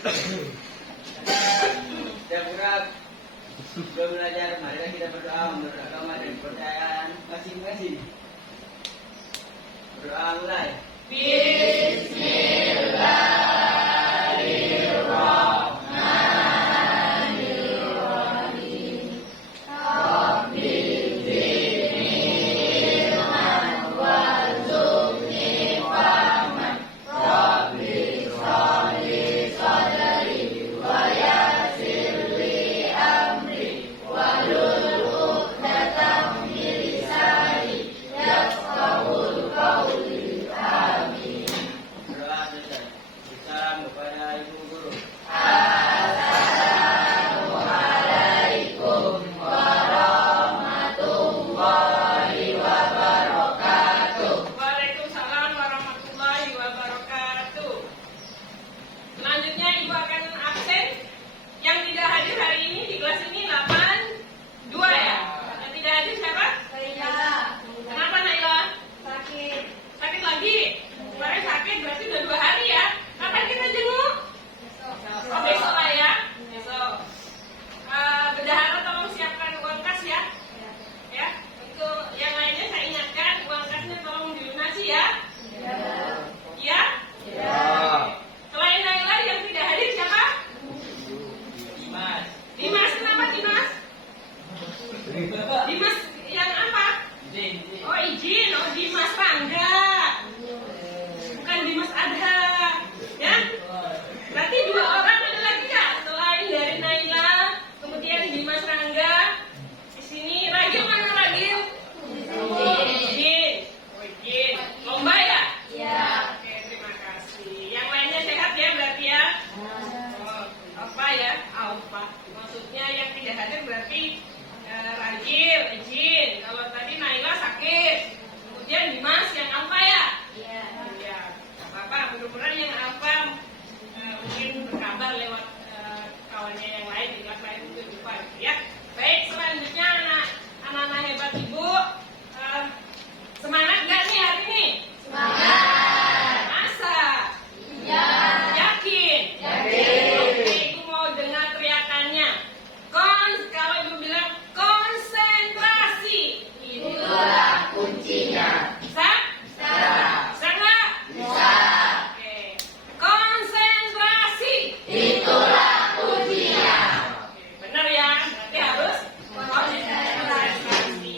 Setiap orang sebelum belajar, marilah kita berdoa menurut agama dan kepercayaan masing-masing. Berdoa mulai. Berdoa selesai. Salam kepada ibu guru. Waalaikumsalam warahmatullahi wabarakatuh. Selanjutnya Ibu akan absen. Yang tidak hadir hari ini di kelas ini 82 ya. Yang tidak hadir siapa? Kenapa Naila? Sakit lagi? Kemarin sakit berarti udah 2 hari ya. Kapan kita jenguk? Oh, besok lah ya. Besok. Bendahara tolong siapkan uang kas ya. Ya. Untuk yang lainnya saya ingatkan uang kasnya tolong dilunasi ya. Iya? Selain Naila yang tidak hadir siapa? Dimas. Dimas, kenapa Dimas? Dimas yang apa? Izin. Oh izin, oh Dimas Rangga. Bukan Dimas Adha. Ya? Berarti 2 orang ada lagi nggak? Selain dari Naila, kemudian Dimas Rangga. Di sini Ragil mana Ragil? Izin. Oh izin. Lomba ya? Oke, terima kasih. Yang lainnya sehat ya berarti ya? Oh, apa ya? Alfa. Maksudnya yang tidak hadir berarti Ragil, izin. Kalau tadi Naila sakit. Kemudian Dimas yang Alfa ya? Iya. Apa? Mudah-mudahan yang Alfa mungkin berkabar lewat kawannya yang lain di kelas lain mungkin lupa gitu ya. Baik, selanjutnya anak-anak hebat Ibu, semangat nggak nih hari ini? Masa? Yakin? Oke, Ibu mau dengar teriakannya. Kalau Ibu bilang konsentrasi, itulah kuncinya. Bisa? Bisa nggak? Oke. Konsentrasi. Oke, benar ya? Berarti harus konsentrasi.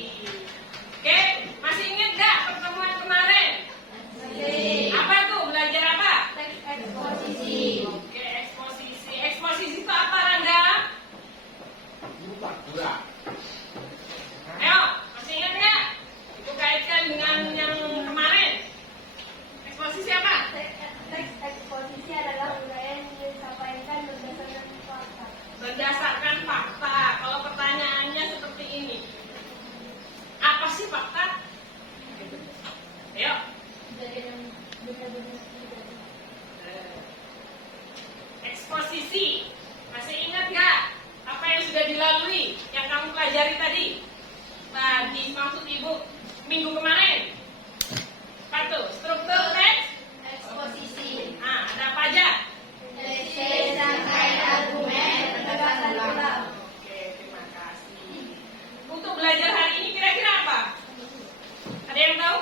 Oke, masih ingat nggak pertemuan kemarin? Apa tuh? Belajar apa? Oke, eksposisi. Eksposisi itu apa, Rangga? Ayo, masih ingat nggak? Itu kaitkan dengan yang kemarin. Eksposisi apa? Eksposisi adalah uraian yang disampaikan berdasarkan fakta. Berdasarkan fakta. Kalau pertanyaannya seperti ini, apa sih fakta? Ayo. Kejadian yang benar-benar terjadi. Eksposisi. Masih ingat nggak apa yang sudah dilalui, yang kamu pelajari tadi? Tadi maksud Ibu minggu kemarin. Apa tuh? Struktur teks. Eksposisi. Nah, ada apa aja? Essay, rangkaian argumen, pendekatan ulang. Oke, terima kasih. Untuk belajar hari ini kira-kira apa? Ada yang tahu?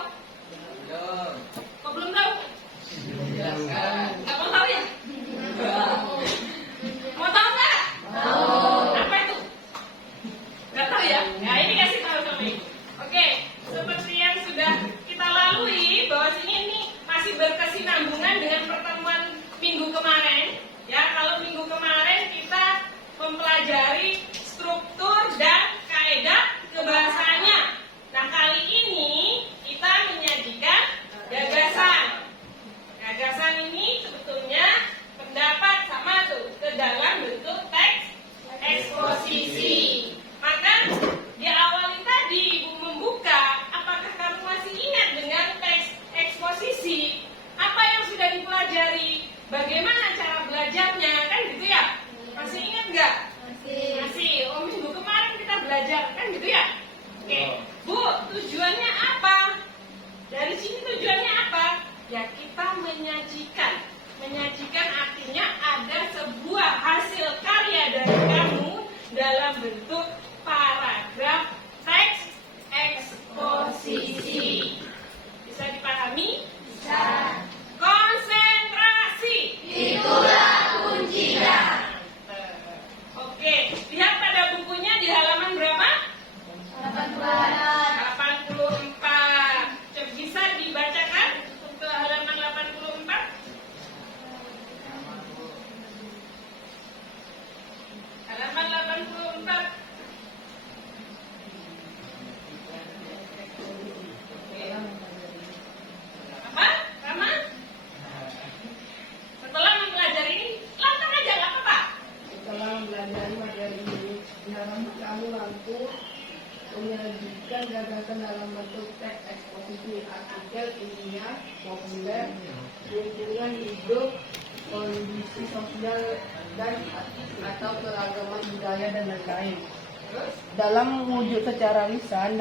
Belum. Kok belum tahu? Jelaskan. Nggak mau tahu ya? Mau tahu nggak? Apa itu? Nggak tahu ya? Nah, ini kasih tahu sama Ibu. Oke, seperti yang sudah mampu menyajikan gagasan dalam bentuk teks eksposisi, artikel, ilmiah, populer, lingkungan hidup, kondisi sosial dan atau keragaman budaya dan lain-lain. Dalam wujud secara lisan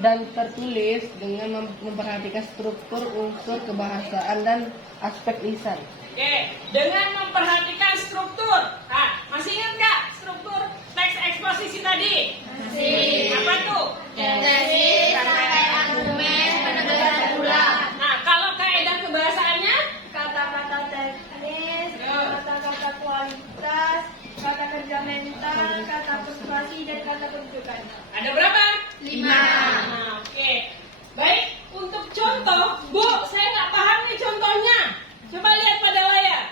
dan tertulis dengan memperhatikan struktur unsur kebahasaan dan aspek lisan. Oke, dengan memperhatikan struktur. Nah, masih ingat nggak struktur teks eksposisi tadi? Masih. Apa tuh? Tesis, rangkai argumen, penegasan ulang. Nah, kalau kaidah kebahasaannya? Kata-kata teknis, kata-kata kualitas, kata kerja mental, kata persuasi, dan kata penunjukan. Ada berapa? 5. Nah, oke. Baik, untuk contoh, Bu, saya nggak paham nih contohnya. Coba lihat pada layar.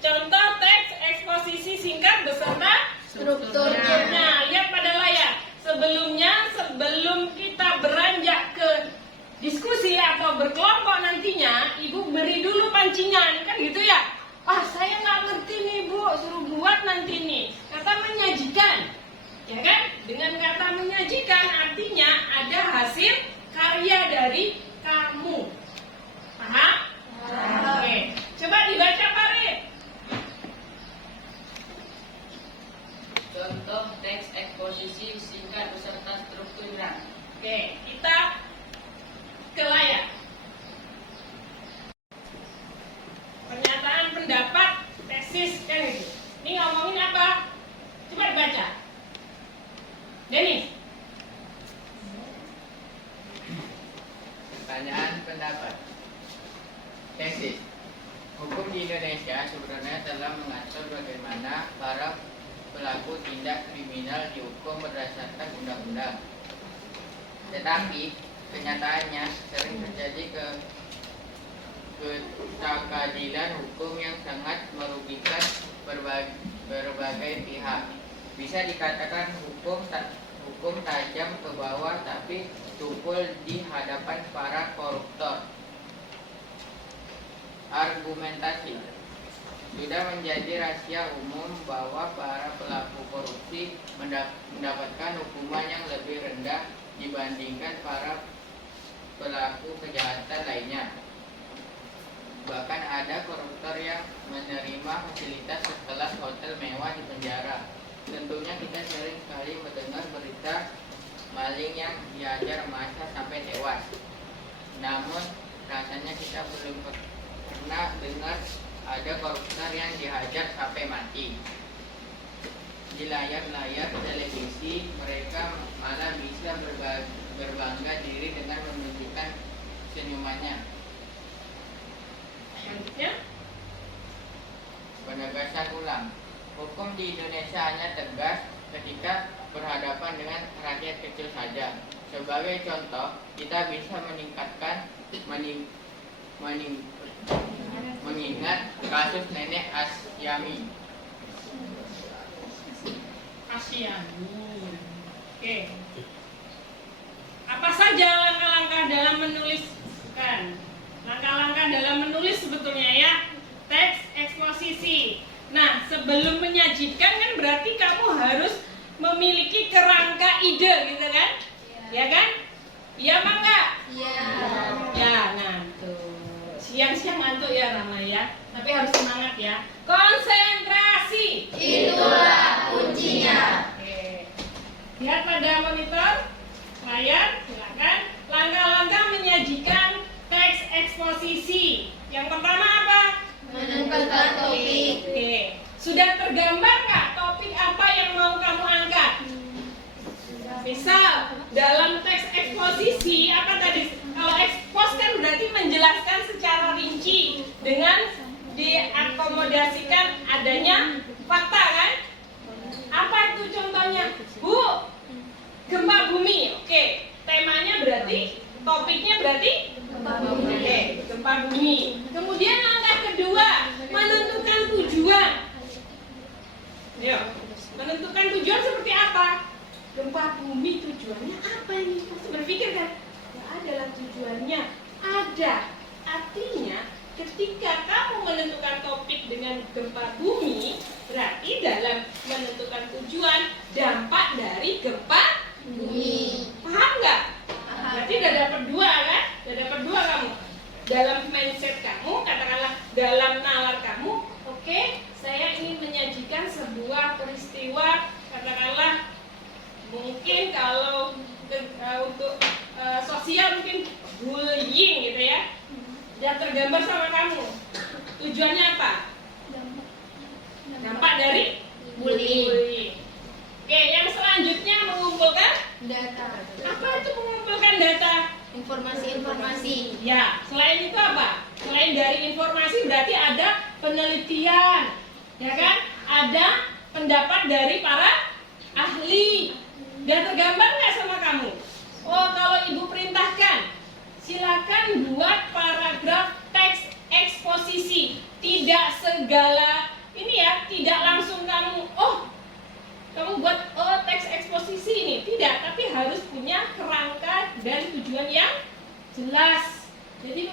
Contoh teks eksposisi singkat beserta Strukturnya. Nah, lihat pada layar. Sebelum kita beranjak ke diskusi atau berkelompok nantinya, Ibu beri dulu pancingan, kan gitu ya? Ah, saya nggak ngerti nih, Bu, suruh buat nanti nih. Kata menyajikan, ya kan? Dengan kata menyajikan artinya ada hasil karya dari kamu. Paham? Oke, coba dibaca Pak Rid. Contoh teks eksposisi singkat beserta strukturnya. Oke, kita ke layar. Pernyataan pendapat, tesis, kan gitu. Ini ngomongin apa? Coba dibaca. Denis. Pertanyaan pendapat. Tesis. Hukum di Indonesia sebenarnya telah mengatur bagaimana para pelaku tindak kriminal dihukum berdasarkan undang-undang. Tetapi kenyataannya sering terjadi ketidakadilan hukum yang sangat merugikan berbagai pihak. Bisa dikatakan hukum tajam ke bawah tapi tumpul di hadapan para koruptor. Argumentasi. Sudah menjadi rahasia umum bahwa para pelaku korupsi mendapatkan hukuman yang lebih rendah dibandingkan para pelaku kejahatan lainnya. Bahkan ada koruptor yang menerima fasilitas sekelas hotel mewah di penjara. Tentunya kita sering sekali mendengar berita maling yang diajar massa sampai tewas. Namun rasanya kita belum pernah dengar ada koruptor yang dihajar sampai mati. Di layar-layar televisi mereka malah bisa berbangga diri dengan menunjukkan senyumannya. Selanjutnya, Penegasan ulang. Hukum di Indonesia hanya tegas ketika berhadapan dengan rakyat kecil saja. Sebagai contoh, kita bisa mengingat kasus Nenek Asyami. Oke. Apa saja langkah-langkah dalam menuliskan? Langkah-langkah dalam menulis sebetulnya ya, teks eksposisi. Nah, sebelum menyajikan kan berarti kamu harus memiliki kerangka ide gitu kan? Ya kan? Iya apa enggak? Iya. Ya, ngantuk. Siang-siang ngantuk ya Rama ya. Tapi harus semangat ya. Konsentrasi. Itulah kuncinya. Oke. Lihat pada monitor layar, silakan. Langkah-langkah menyajikan teks eksposisi. Yang pertama apa? Menentukan topik. Oke. Sudah tergambar nggak topik apa yang mau kamu angkat? Misal dalam teks eksposisi apa tadi? Kalau ekspos kan berarti menjelaskan secara rinci dengan diakomodasikan adanya fakta kan? Apa itu contohnya? Bu, gempa bumi. Oke, temanya berarti, topiknya berarti Oke, gempa bumi. Kemudian langkah kedua, menentukan tujuan. Yuk, menentukan tujuan seperti apa? Gempa bumi tujuannya apa ini? Pasti berpikir kan? Ya adalah tujuannya. Ada. Artinya ketika kamu menentukan topik dengan gempa bumi, berarti dalam menentukan tujuan tujuan dampak dari gempa Bumi. paham nggak? Berarti udah dapat dua kan? Udah dapat dua kamu. Dalam mindset kamu, katakanlah dalam nalar kamu, oke, saya ingin menyajikan sebuah peristiwa, katakanlah mungkin kalau untuk sosial mungkin bullying gitu ya, yang tergambar sama kamu. Tujuannya apa? Dampak dari bullying. Oke, yang selanjutnya mengumpulkan Data. apa itu mengumpulkan data? Informasi-informasi. Ya, selain itu apa? Selain dari informasi berarti ada penelitian, ya kan? Ada pendapat dari para ahli. Dan tergambar nggak sama kamu? Oh, kalau ibu perintahkan, silakan buat paragraf teks eksposisi. Tidak segala ini ya, tidak langsung kamu, kamu buat teks eksposisi ini. Tidak, tapi harus punya kerangka dan tujuan yang jelas. Jadi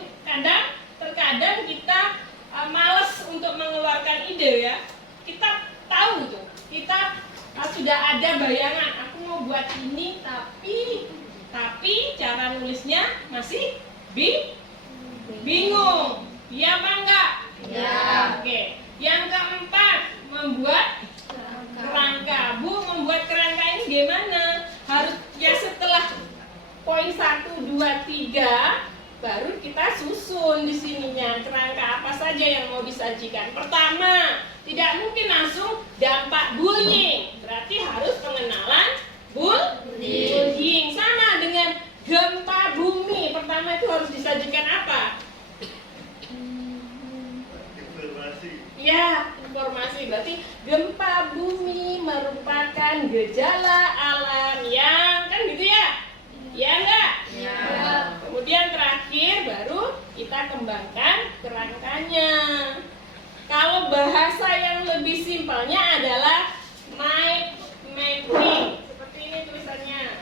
terkadang kita malas untuk mengeluarkan ide ya. Kita tahu tuh, kita sudah ada bayangan, aku mau buat ini tapi cara nulisnya masih bingung. Iya apa enggak? Ya. Oke. Yang keempat, membuat kerangka. Bu, membuat kerangka ini gimana? Harus ya setelah poin 1, 2, 3 baru kita susun di sininya kerangka apa saja yang mau disajikan. Pertama, tidak mungkin langsung dampak bullying. Berarti harus pengenalan bullying. Sama dengan gempa bumi. Pertama itu harus disajikan apa? Ya, informasi. Berarti gempa bumi merupakan gejala alam yang kan gitu ya? Ya enggak? Ya. Kemudian terakhir baru kita kembangkan kerangkanya. Kalau bahasa yang lebih simpelnya adalah mapping. Seperti ini tulisannya.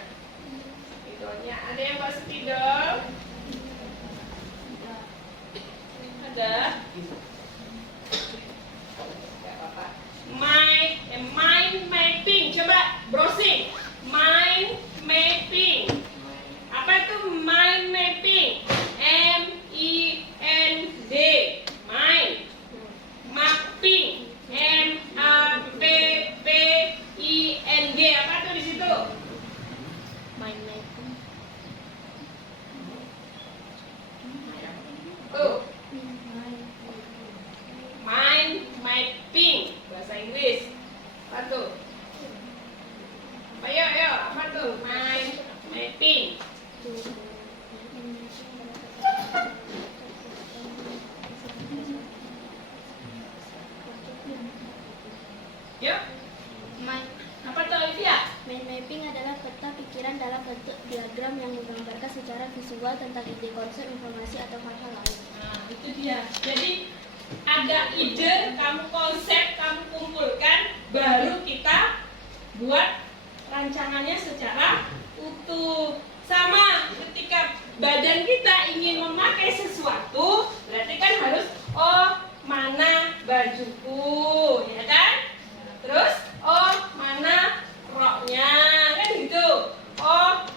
Spidolnya. Ada yang bawa spidol? Ada? Mind mapping. Coba browsing. Mind mapping. Apa itu mind mapping? M-I-N-D. Mind. Mapping. M-A-P-P-I-N-G. Apa tuh di situ? Mind mapping. Mind mapping. Bahasa Inggris. Apa tuh? Ayo, apa tuh? Mind mapping. Yuk, Mind apa tuh Olivia? mapping adalah peta pikiran dalam bentuk diagram yang menggambarkan secara visual tentang ide, konsep, informasi atau hal-hal lain. Nah, itu dia. Jadi ada ide, kamu konsep, kamu kumpulkan, baru kita buat rancangannya secara utuh. Sama ketika badan kita ingin memakai sesuatu, berarti kan harus mana bajuku, ya kan? Terus mana roknya, kan gitu.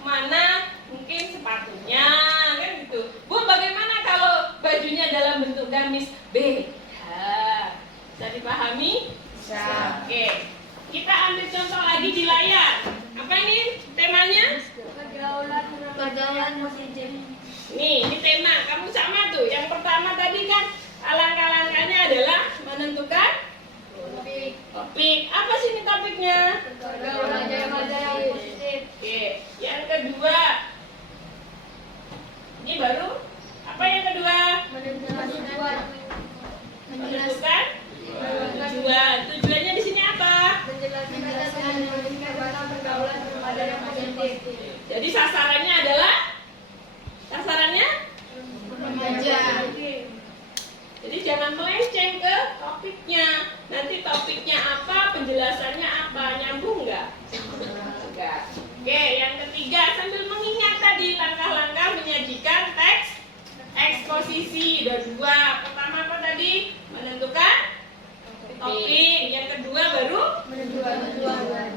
Mana mungkin sepatunya, kan gitu. Bu, bagaimana kalau bajunya dalam bentuk gamis? Beda. Bisa dipahami? Bisa. Oke. Kita ambil contoh lagi di layar. Apa ini temanya? Pergaulan positif. Nih, ini tema. Kamu sama tuh. Yang pertama tadi kan langkah-langkahnya adalah menentukan topik. Apa sih ini topiknya? Pergaulan yang positif. Oke. Yang kedua. Ini baru. Apa yang kedua? Menentukan tujuan. Menentukan tujuan. Tujuannya di sini apa? Menjelaskan pergaulan remaja yang positif. Jadi sasarannya adalah Remaja. Jadi jangan melenceng ke topiknya. Nanti topiknya apa, penjelasannya apa, nyambung nggak? Enggak. Oke, yang ketiga sambil mengingat tadi langkah-langkah menyajikan teks eksposisi. Ada dua. Pertama apa tadi? Menentukan topik. Yang kedua baru Menentukan tujuan.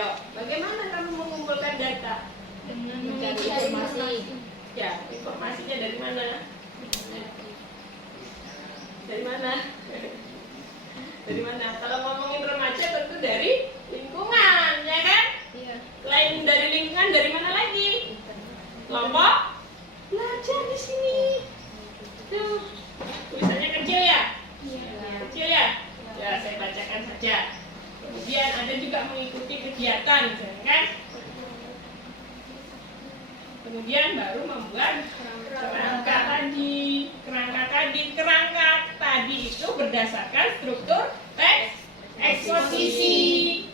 Yuk, bagaimana kamu mengumpulkan data? Mencari informasi. Ya, informasinya dari mana? Dari mana? Dari mana? Kalau ngomongin remaja tentu dari lingkungan, ya kan? Iya. Selain dari lingkungan, dari mana lagi? Kelompok belajar di sini. Tuh, tulisannya kecil ya? Kecil ya? Ya, saya bacakan saja. Kemudian ada juga mengikuti kegiatan, kan? Kemudian baru membuat kerangka tadi. Kerangka tadi itu berdasarkan struktur teks eksposisi.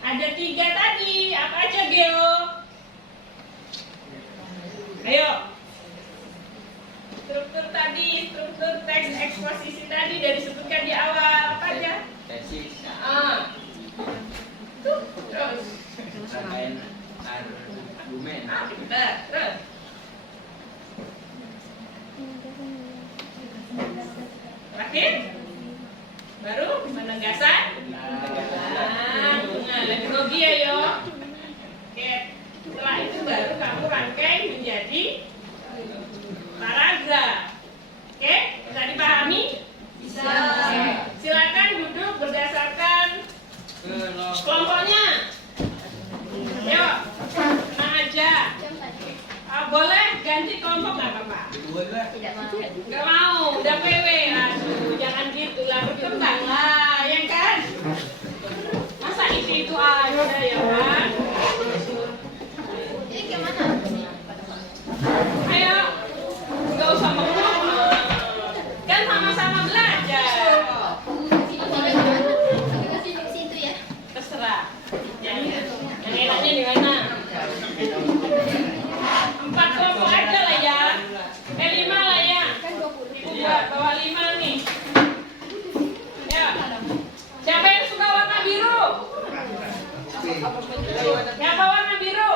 Ada 3 tadi. Apa aja, Geo? Ayo. Struktur teks eksposisi tadi dari disebutkan di awal. Apa aja? Tesis, Tuh, terus. rangkaian argumen. Pintar, terus. Terakhir, baru penegasan. Lagi grogi ya yo. Oke, setelah itu baru kamu rangkai menjadi paragraf. Oke, bisa dipahami? Bisa. Silakan duduk berdasarkan kelompoknya. Yuk, tenang aja. Boleh ganti kelompok nggak Bapak? Tidak mau. Nggak mau, udah PW. Aduh, jangan gitu lah, berkembang lah, ya kan? Masa itu aja ya kan? Ini gimana? Ayo, nggak usah ngomong. Kan sama-sama belajar. Sampai ke situ ya. Terserah. Yang enaknya di mana? 4 kelompok aja lah ya. 5 lah ya. Kan 20. Ibu bawa 5 nih. Ya. Siapa yang suka warna biru? Siapa warna biru?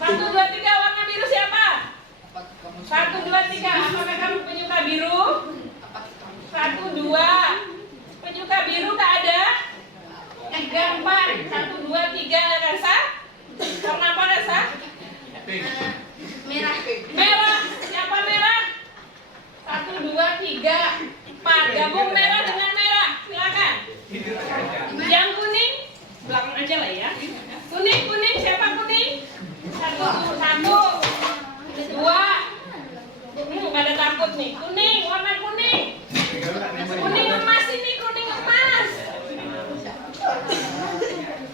1, 2, 3 warna biru siapa? 1, 2, 3. Apakah kamu penyuka biru? 1, 2. Penyuka biru tak ada? 3, 4. 1, 2, 3. Rasa? Warna apa rasa? Merah. Merah. Siapa merah? 1, 2, 3, 4. Gabung merah dengan merah. Silakan. Yang kuning, belakang aja lah ya. Kuning. Siapa kuning? 1, 2. Pada takut nih. Kuning, warna kuning. Kuning emas ini, kuning emas.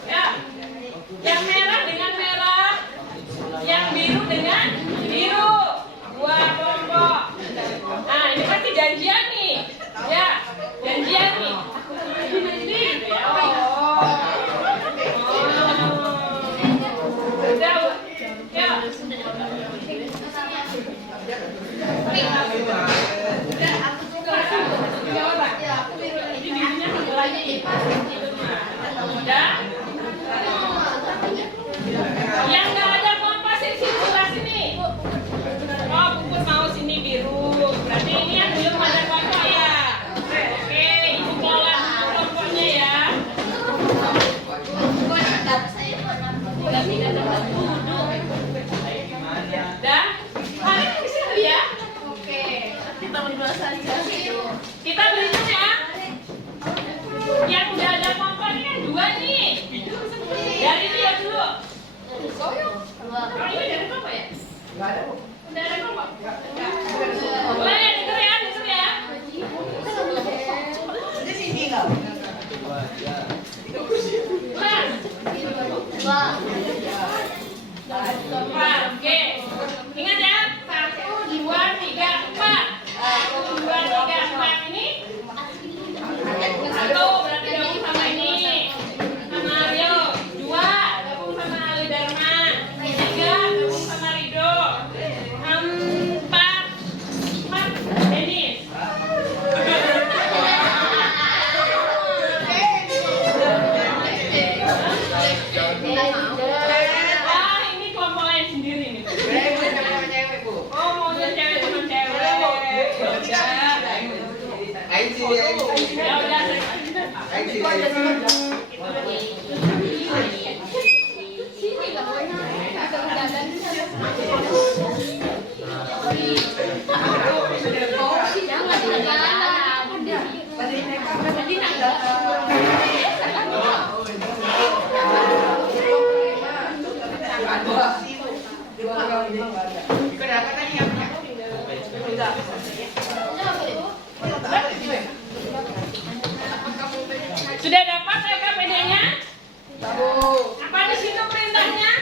Ya. Yang merah dengan merah. Yang biru dengan biru. 2 kelompok. Nah, ini pasti janjian nih. Ya, janjian nih. Nanti. Udah. Ya. Jadi birunya satu lagi. Udah. Yang nggak ada kompas di situ lah sini. Oh, Puput mau sini biru. Berarti ini yang belum ada kelompok ya. Oke, ibu kelola kelompoknya ya. Dah, kalian di situ ya. Oke, kita berdua saja. Kita berhitung ya. Yang udah ada kelompoknya kan 2 nih. Dari dia dulu. Oh, ini dari kelompok ya? Udah ada kelompok? Boleh ya, denger ya. Oke. Ingat ya, 1, 2, 3, 4. 1, 2, 3, 4 ini. 1 berarti gabung sama ini. Sama Aryo. 2 gabung sama Ali Dharma. 3 gabung sama Rido. 4 Denis. Ini kelompok lain sendiri nih. Oh, maunya cewek teman cewek. Ya udah. KKP-nya? Apa di situ perintahnya?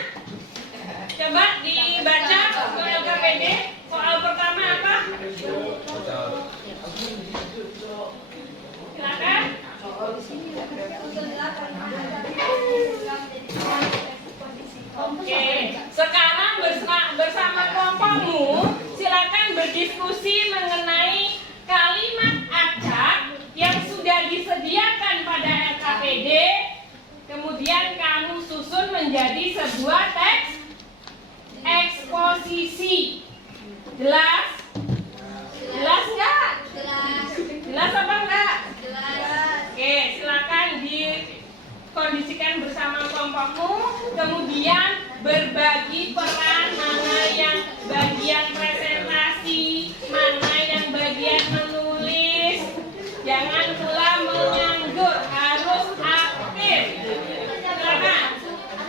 Coba dibaca untuk LKPD. Soal pertama apa? Silakan. Oke, sekarang bersama kelompokmu silakan berdiskusi mengenai kalimat acak yang sudah disediakan pada LKPD. Kemudian kamu susun menjadi sebuah teks eksposisi. Jelas? Jelas nggak? Jelas apa enggak? Oke, silakan dikondisikan bersama kelompokmu. Kemudian berbagi peran, mana yang bagian presentasi, mana yang bagian menulis. Jangan pula menganggur, harus aktif. Silakan.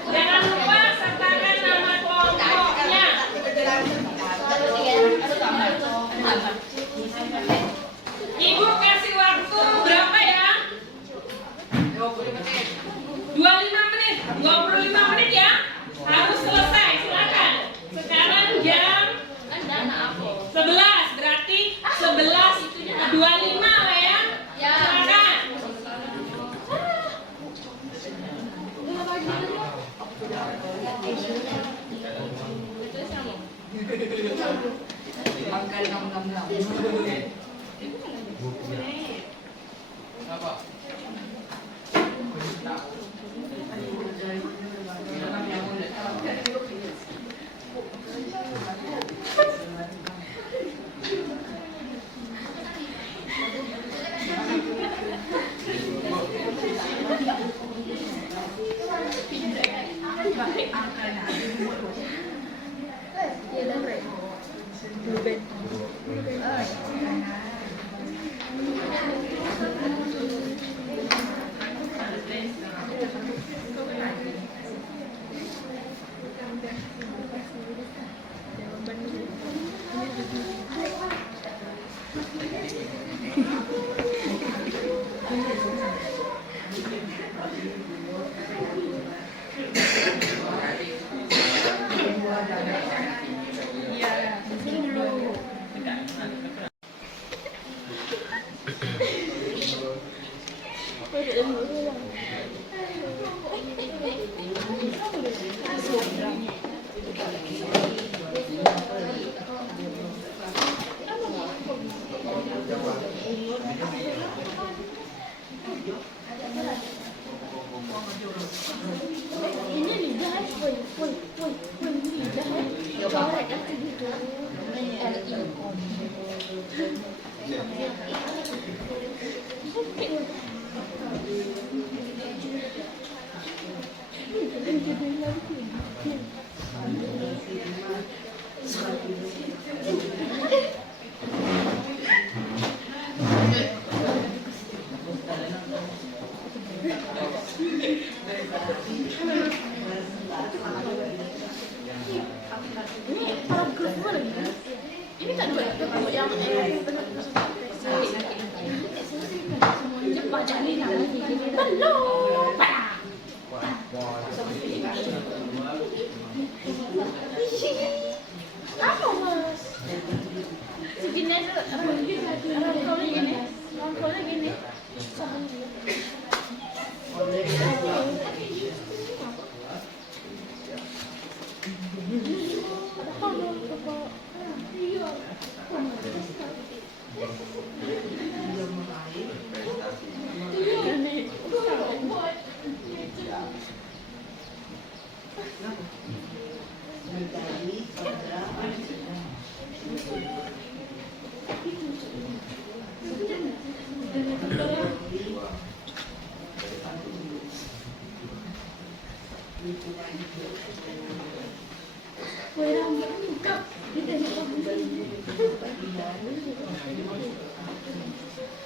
Jangan lupa sertakan nama kelompoknya. Ibu kasih waktu berapa ya? 25 menit. 25 menit ya. Harus selesai, silakan. Sekarang jam 11, berarti 11.25 lah ya. Silakan. Apa?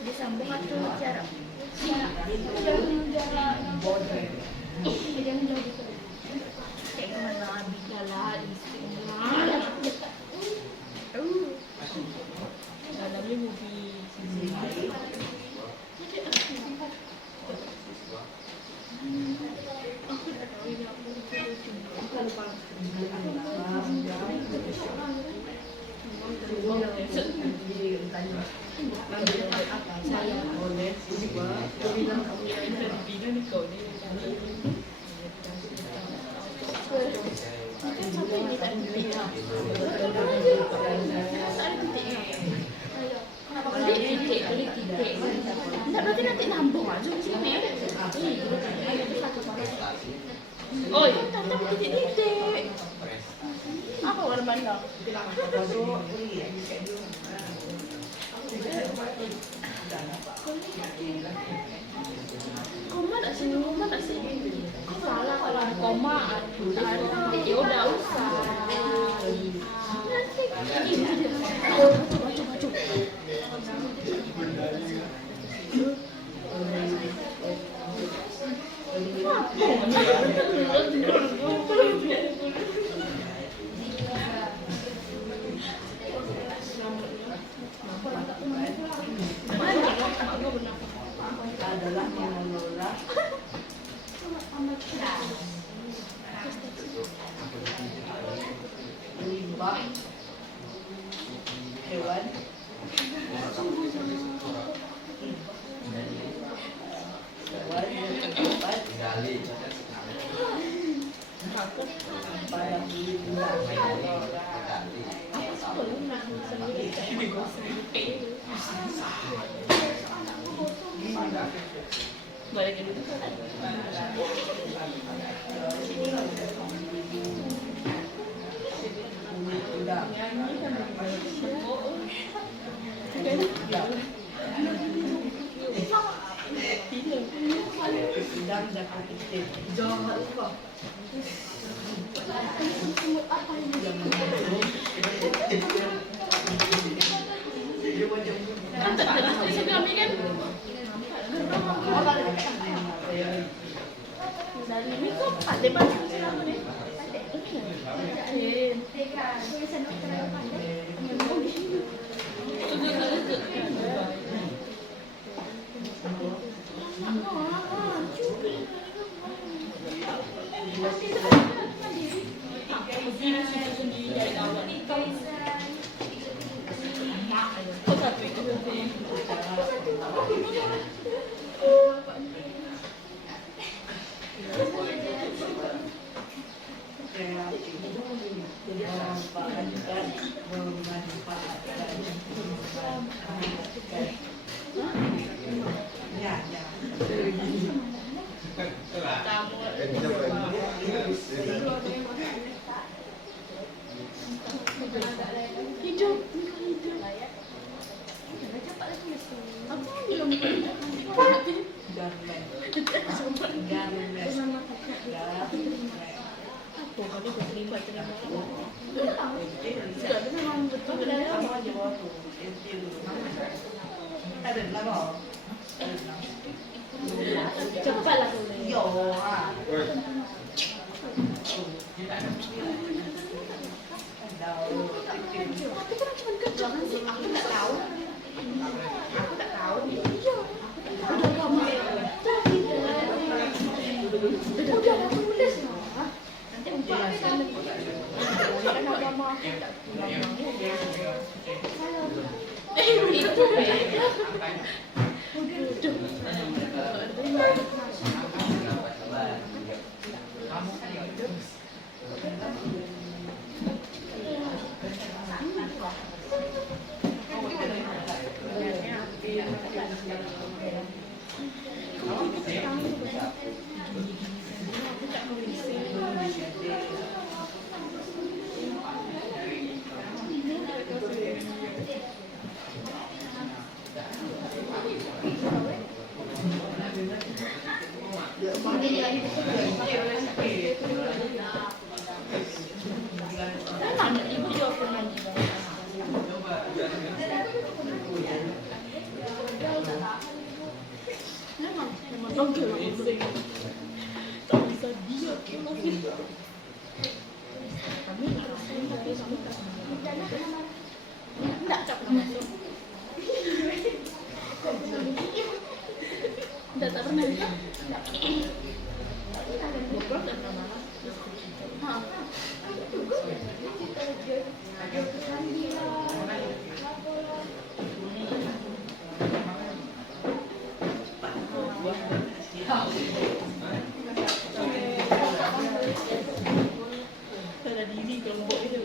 Disambung atau jarak? berarti nanti nambung aja di sini. Oh iya. Tetap titik-titik. Apa warna bandang? Koma tak sih? Koma tak sih? Kok salah kalau ada koma? Ya udah usah. Coba. Adalah mengelola limbah hewan yang terdapat pada limbah mengelola Balik dulu. Kan tadi kami kan dari ini kok ada banyak selama nih. Hidup. Aku belum Tuh kami terima. Sudah memang betul cepatlah tapi kan cuma kerjaan sih, aku nggak tahu. Iya, udah kamu udah aku nulis lah. Nanti buka kan ada mah. Itu Wow. Lembut itu.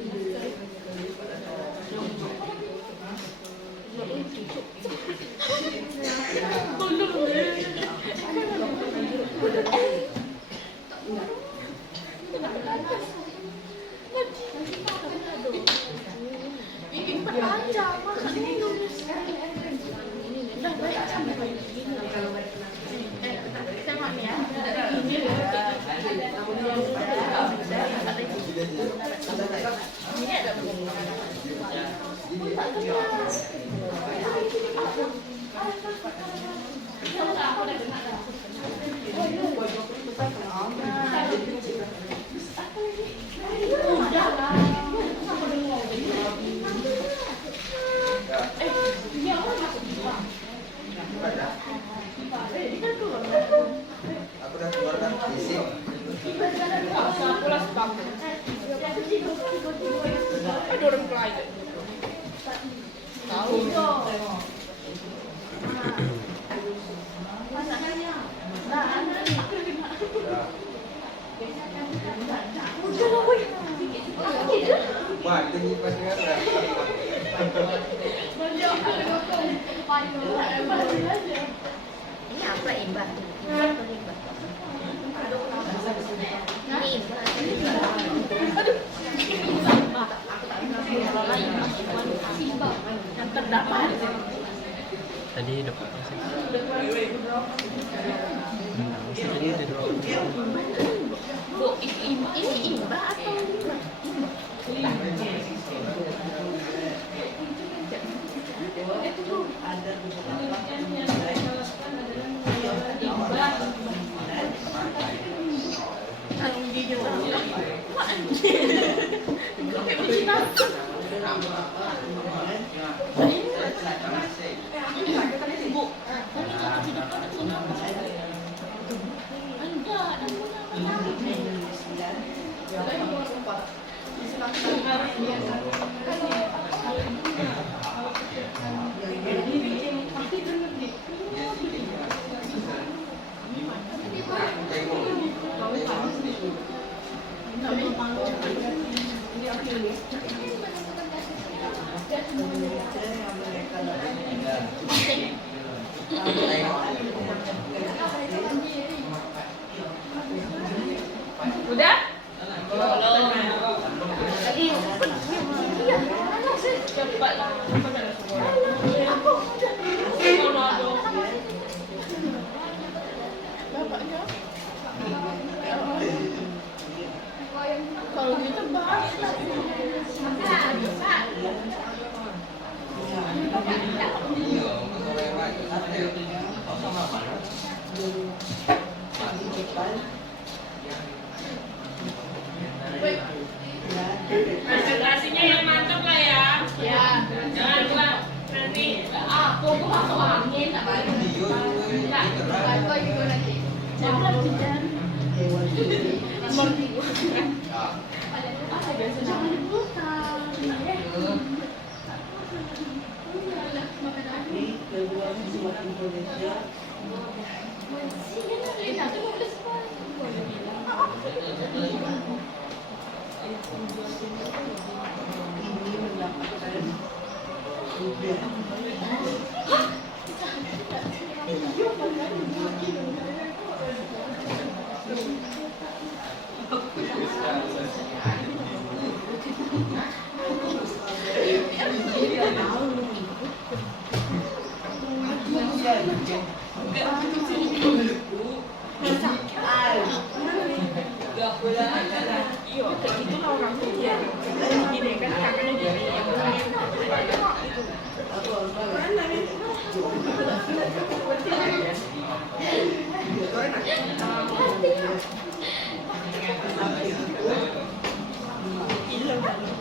Aku udah keluarkan fisik. Ada orang pelayan. Tahu. Wah, tinggi pas kan. Ini apa Imba? Ini Imba. Yang terdapat. Tadi dapat Bu, ini Imba atau Imba? Udah? Cepat lah. Kalau gitu bahas. Iya, kalau lewat. Presentasinya yang mantap lah ya. Ya. Jangan lupa nanti. Aku masuk angin.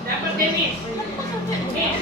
Dapat Denis. Nih.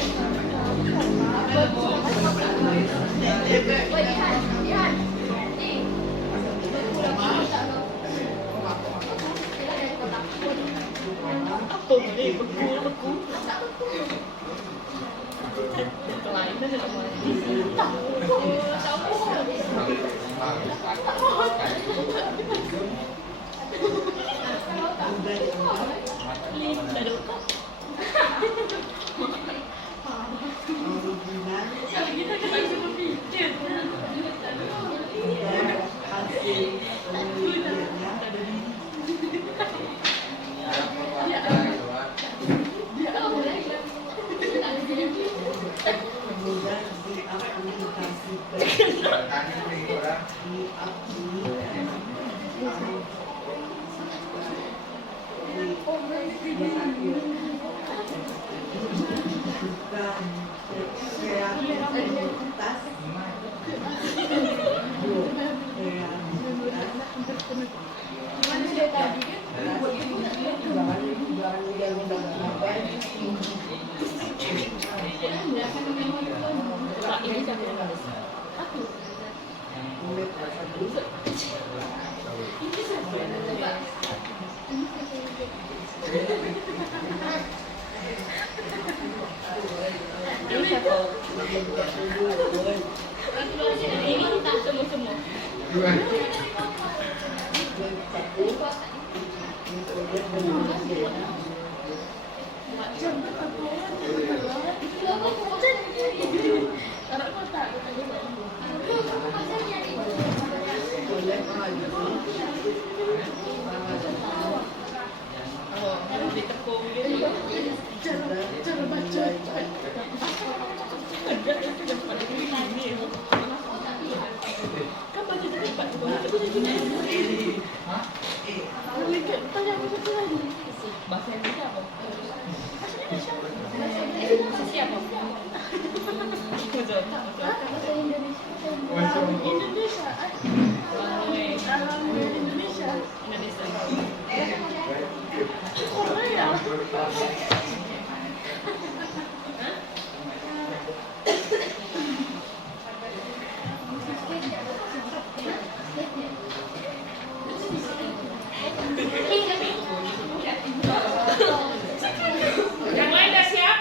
Yang lain udah siap?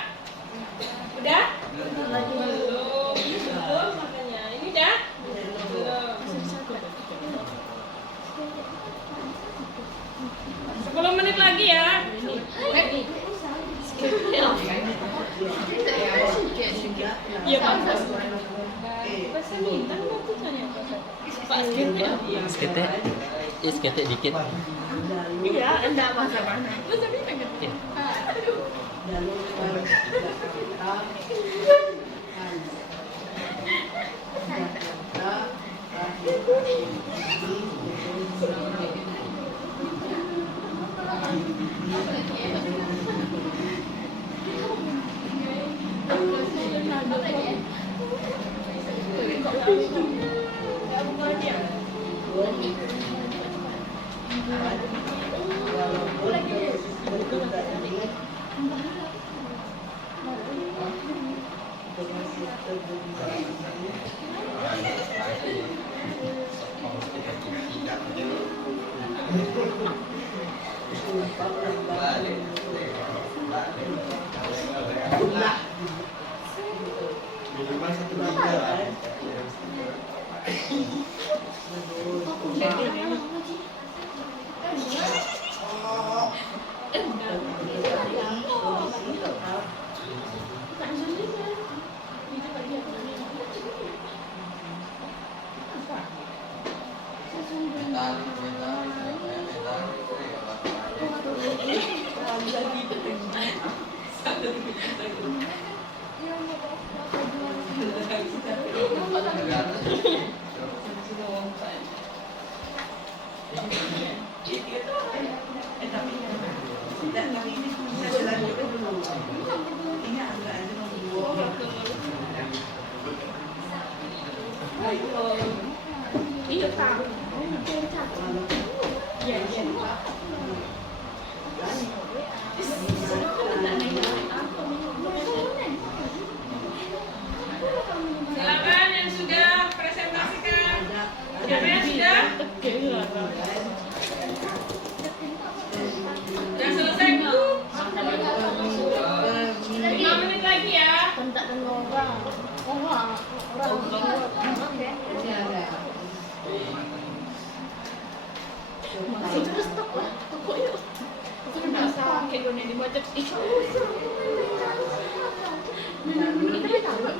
Udah? Belum. Belum makanya. Ini udah? Belum. 10 menit lagi ya. Iya Pak. Bahasa Minang bacanya Pak Skete, skete dikit. Iya, enggak bahasa mana. Bahasa Minang kan? Iya. Iya tahu. Iya iya. Silakan yang sudah presentasikan. Siapa yang sudah? Sudah selesai belum? 5 menit lagi ya. Masih terus stop lah. Pokoknya sudah sakit gue nih dimacet. Kita tahu kan?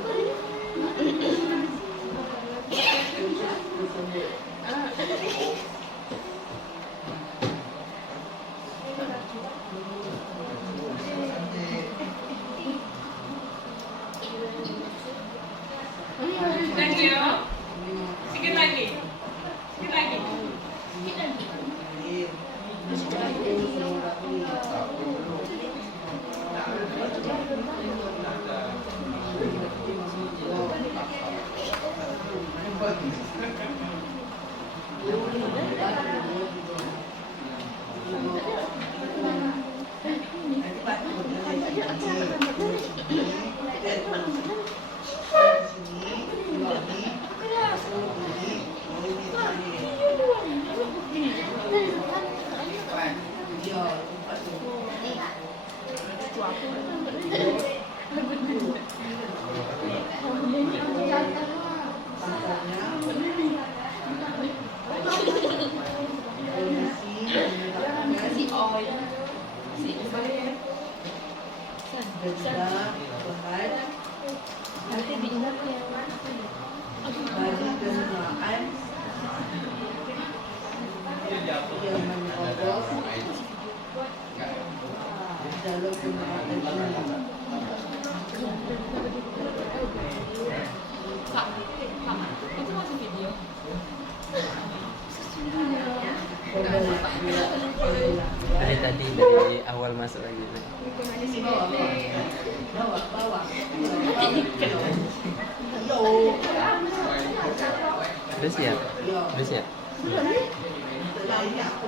denda, bahan, Nanti diingat ya. bagi kendaraan yang menyogok jalur kendaraan umum. Kak, itu masih video. Tadi dari awal masuk lagi. Bawa. Udah siap? Udah siap? Tadi aku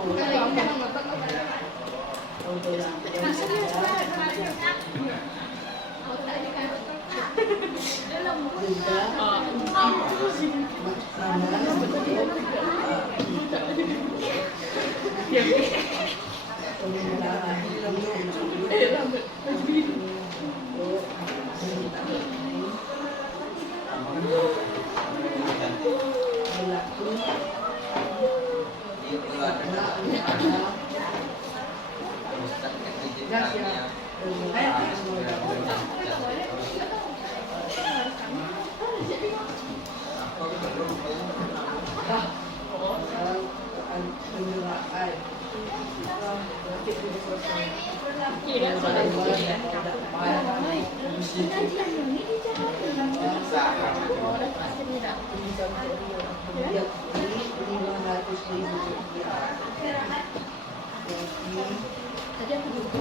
juga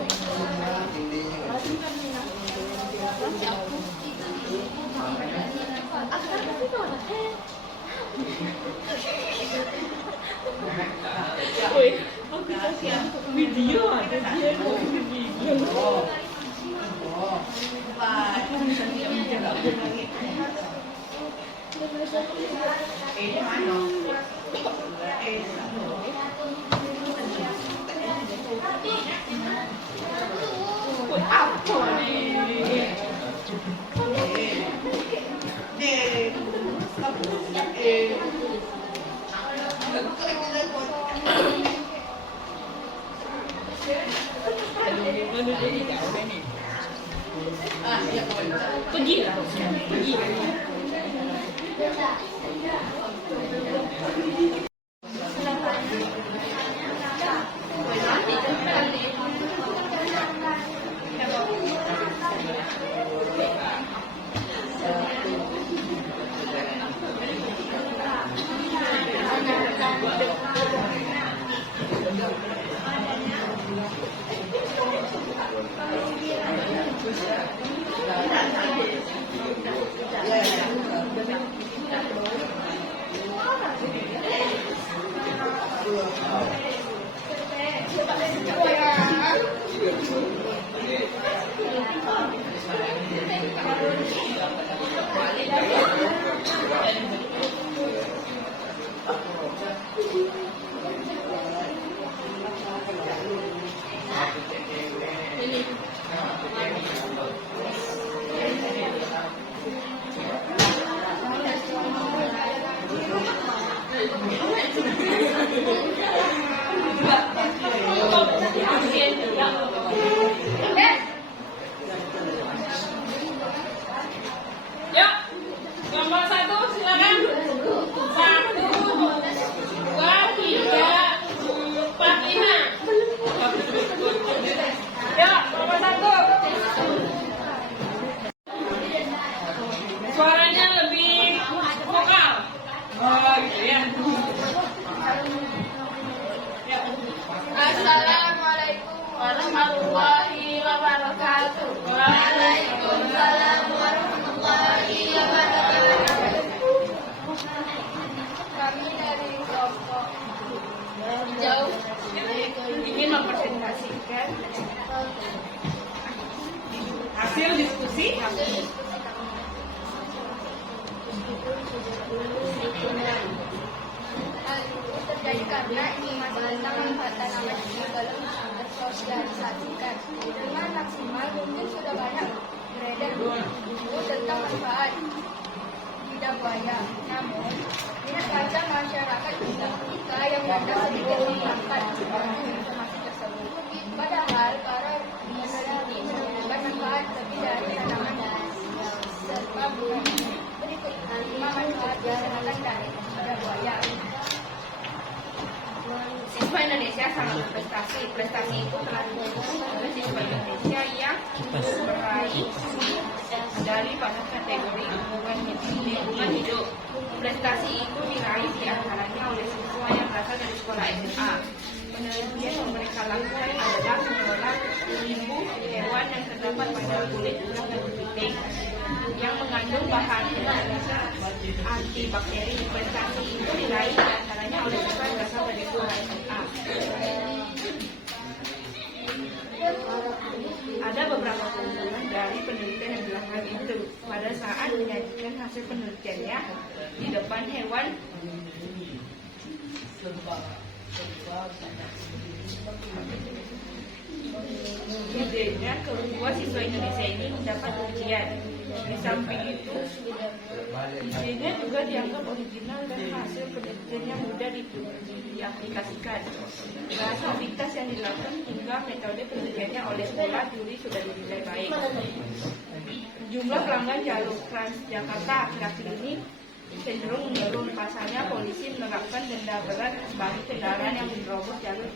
Woi, aku kasih video ada dia video. Pergi. Yuk, nomor 1 silakan. 1, 2, 3, 4, 5. Yuk, nomor 1. Suaranya lebih vokal. Oh, gitu ya. Assalamualaikum warahmatullahi wabarakatuh. Waalaikumsalam warahmatullahi wabarakatuh. Kami dari kelompok jauh ingin mempresentasikan Hasil diskusi. Hal itu terjadi karena ini masalah tentang manfaatan anak dalam sosialisasikan dengan maksimal. Mungkin sudah banyak beredar buku tentang manfaat lidah buaya. Namun, minat baca masyarakat kita yang banyak sedikit mengangkat informasi tersebut. Padahal para peneliti menemukan manfaat bagi manfaat dihasilkan dari lidah buaya. Siswa Indonesia sangat berprestasi. Prestasi itu telah diukur oleh siswa Indonesia yang meraih medali pada kategori lingkungan hidup. Prestasi itu diraih diantaranya oleh siswa yang berasal dari sekolah SMA. Penelitian yang mereka lakukan adalah mengolah limbu hewan yang terdapat pada kulit udang dan kepiting yang mengandung bahan antibakteri. Prestasi itu diraih diantaranya oleh siswa yang berasal dari sekolah SMA. Ada beberapa keunggulan dari penelitian yang dilakukan itu. Pada saat menyajikan hasil penelitiannya di depan hewan, idenya kedua siswa Indonesia ini mendapat pujian. Di samping itu, idenya juga dianggap original dan hasil penelitiannya mudah diaplikasikan. Kreativitas yang dilakukan hingga metode penelitiannya oleh sekolah juri sudah dinilai baik. Jumlah pelanggan jalur Transjakarta akhir-akhir ini cenderung menurun. Pasalnya polisi menerapkan denda berat bagi kendaraan yang menerobos jalur.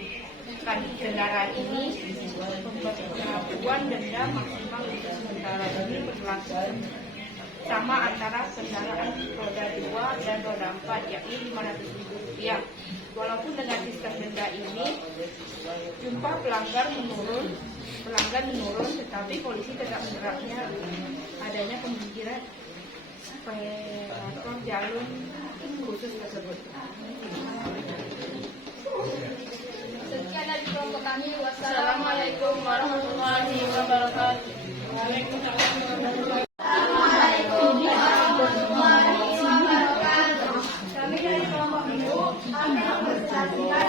Kendaraan ini pemberlakuan denda maksimal untuk sementara ini berlaku sama antara kendaraan roda 2 dan roda 4, yakni Rp500.000. Walaupun dengan sistem denda ini jumlah pelanggan menurun, tetapi polisi tetap menerapnya adanya pemanggilan operator jalur khusus tersebut. Sekian dari kelompok kami. Assalamualaikum warahmatullahi wabarakatuh. Waalaikumsalam warahmatullahi wabarakatuh. Kami dari kelompok ibu akan mempresentasikan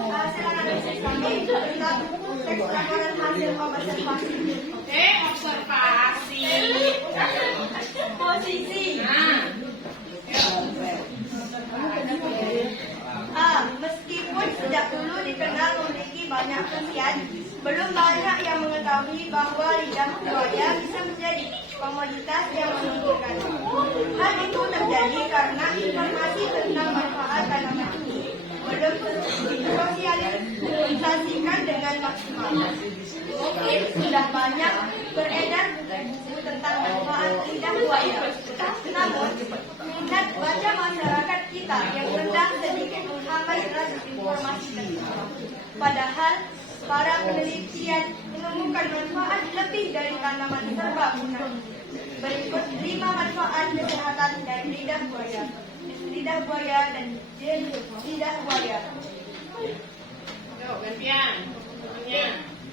hasil analisis kami tentang teks laporan hasil observasi. Observasi. Posisi meskipun sejak dulu dikenal memiliki banyak khasiat, belum banyak yang mengetahui bahwa lidah buaya bisa menjadi komoditas yang menguntungkan. Hal itu terjadi karena informasi tentang manfaat tanaman ini belum disosialisasikan dengan maksimal. Mungkin sudah banyak beredar buku tentang manfaat lidah buaya, namun minat baca masyarakat kita yang rendah sedikit menghambat informasi tersebut. Padahal para penelitian menemukan manfaat lebih dari tanaman serbaguna. Berikut 5 manfaat kesehatan dari lidah buaya dan lidah buaya.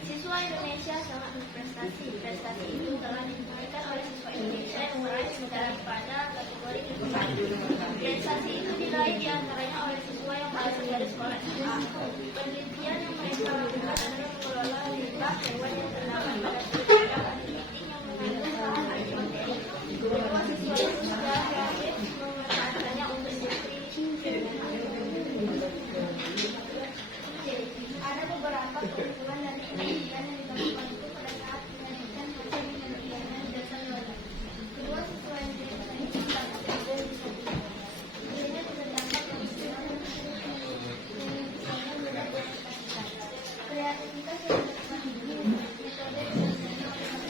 Siswa Indonesia sangat berprestasi. Prestasi itu telah diberikan oleh siswa Indonesia yang meraih medali pada kategori lingkungan. Prestasi itu diraih diantaranya oleh siswa yang berasal dari sekolah SMA. Penelitian yang mereka lakukan adalah mengelola limbah hewan yang terdapat pada kulit udang dan kepiting yang mengandung bahan antibakteri. Semua siswa itu sudah kreatif memanfaatkannya untuk industri. Ada beberapa keunggulan dari penelitian yang dilakukan itu pada saat menyajikan hasil penelitian dan dasar logik. Kedua siswa yang dilakukan ini mendapat hasil disabilitas. Dirinya tidak dapat menggunakan penelitiannya mudah diaplikasikan. Kreativitas yang dilakukan ini metode penelitiannya oleh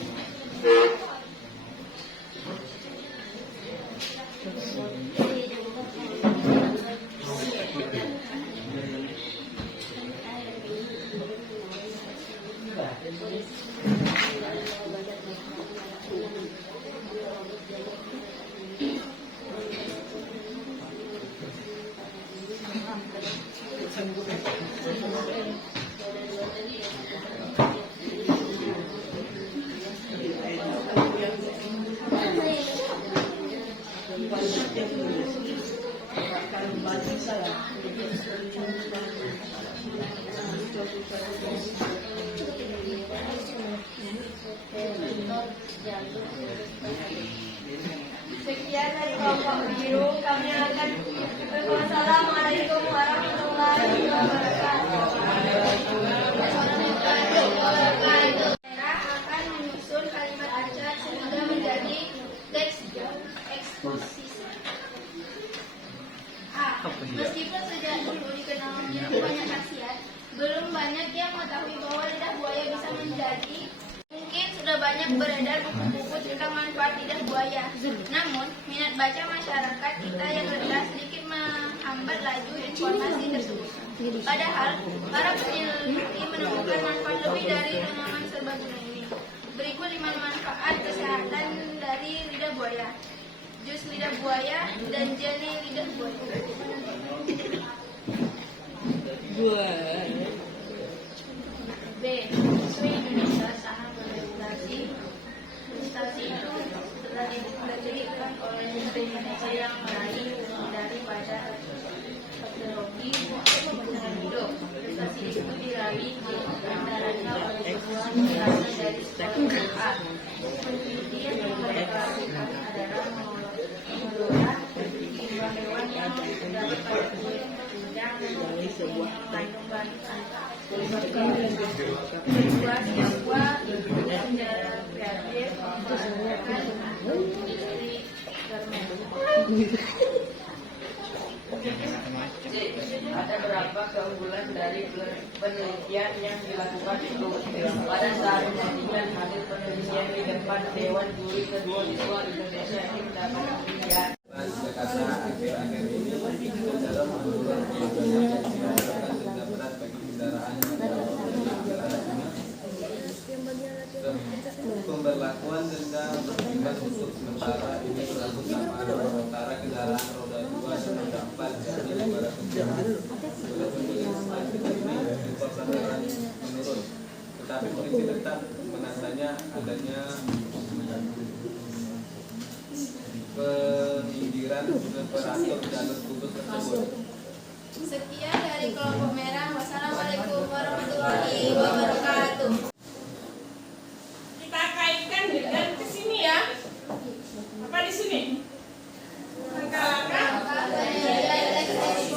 Sekian dari kelompok biru, kami akan Wassalamualaikum warahmatullahi wabarakatuh. Akan menyusun kalimat ajar sehingga menjadi teks eksposisi. Jadi, mungkin sudah banyak beredar buku-buku tentang manfaat lidah buaya. Namun, minat baca masyarakat kita yang rendah sedikit menghambat laju informasi tersebut. Padahal, para peneliti menemukan manfaat lebih dari tanaman serbaguna ini. Berikut 5 manfaat kesehatan dari lidah buaya. Jus lidah buaya dan jeli lidah buaya. B. Siswa Indonesia sangat berprestasi. Prestasi itu telah dibuktikan oleh siswa Indonesia yang meraih medali pada teknologi lingkungan hidup. Prestasi itu diraih di antaranya oleh sebuah penjelasan dari sekolah A. Kemudian yang mereka lakukan adalah mengelola limbah hewan yang terdapat pada kulit udang dan yang mengandung bahan kedua, siswa secara kreatif menggunakan industri garmen. Ada berapa keunggulan dari penelitian yang dilakukan itu? Pada saat membandingkan hasil penelitian di depan Dewan Juri kedua siswa Indonesia ini mendapat penelitian. Jakarta akhir-akhir ini dalam menurunkan banyak yang dirasakan denda berat bagi kendaraan pemberlakuan denda bersifat untuk sementara ini berlaku sama sementara kendaraan roda 2 dan roda 4 dari 500 jam. Oleh penulis ini impor kendaraan menurun, tetapi polisi tetap menandanya adanya penyingkiran operator jalur putus tersebut. Sekian dari kelompok merah. Wassalamualaikum warahmatullahi wabarakatuh. Kita kaitkan dengan ke sini ya. Apa di sini? Langkah-langkah.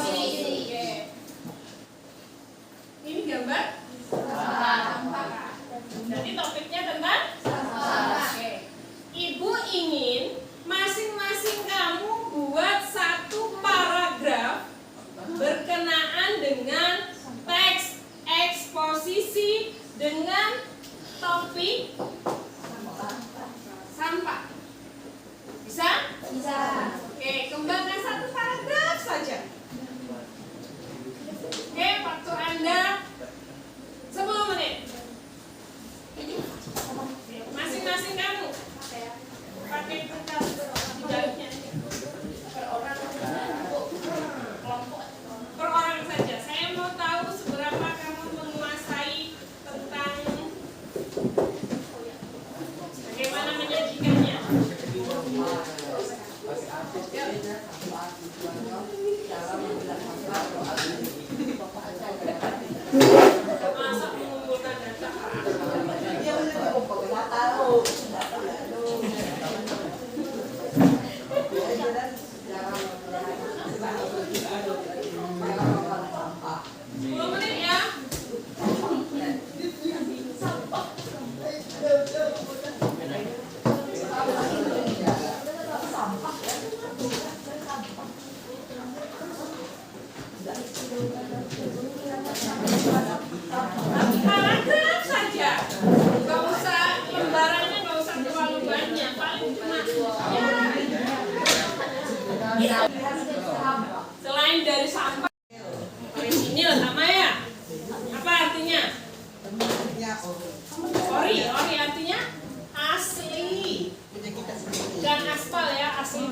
Oke. Ini gambar sampah. Jadi topiknya tentang sampah. Oke. Ibu ingin masing-masing kamu buat satu paragraf berkenaan dengan teks eksposisi dengan topik sampah. Bisa? Bisa. Oke, kembangkan satu paragraf saja. Oke, waktu Anda 10 menit. Masing-masing kamu pakai kertas dibaliknya per orang saja. Saya mau tahu seberapa kamu menguasai tentang bagaimana menyajikannya. Masa mengumpulkan data. Paragraf saja, nggak usah lembarannya, nggak usah terlalu banyak, paling cuma ya. Selain dari sampah, orisinil sama ya. Apa artinya? Ori artinya asli, dan aspal ya, asli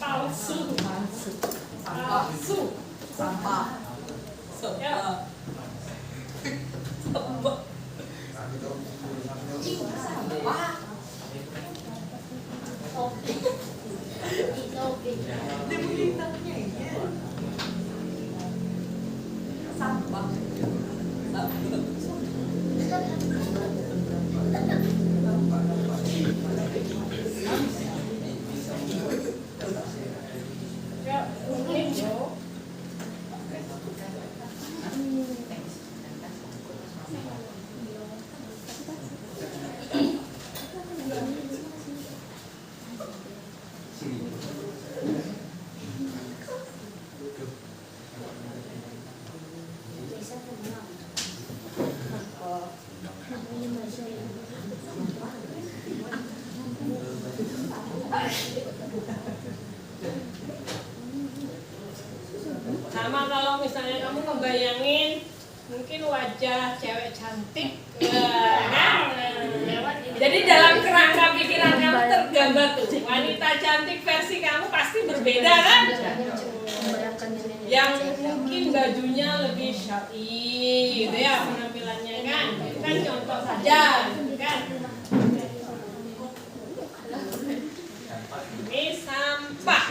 palsu. Sampah. Ya. Sama kalau misalnya kamu ngebayangin mungkin wajah cewek cantik, ya kan? Jadi dalam kerangka pikiran kamu tergambar tuh wanita cantik versi kamu pasti berbeda kan? Yang mungkin bajunya lebih syar'i gitu ya penampilannya kan? Itu kan contoh saja, gitu kan? Ini sampah.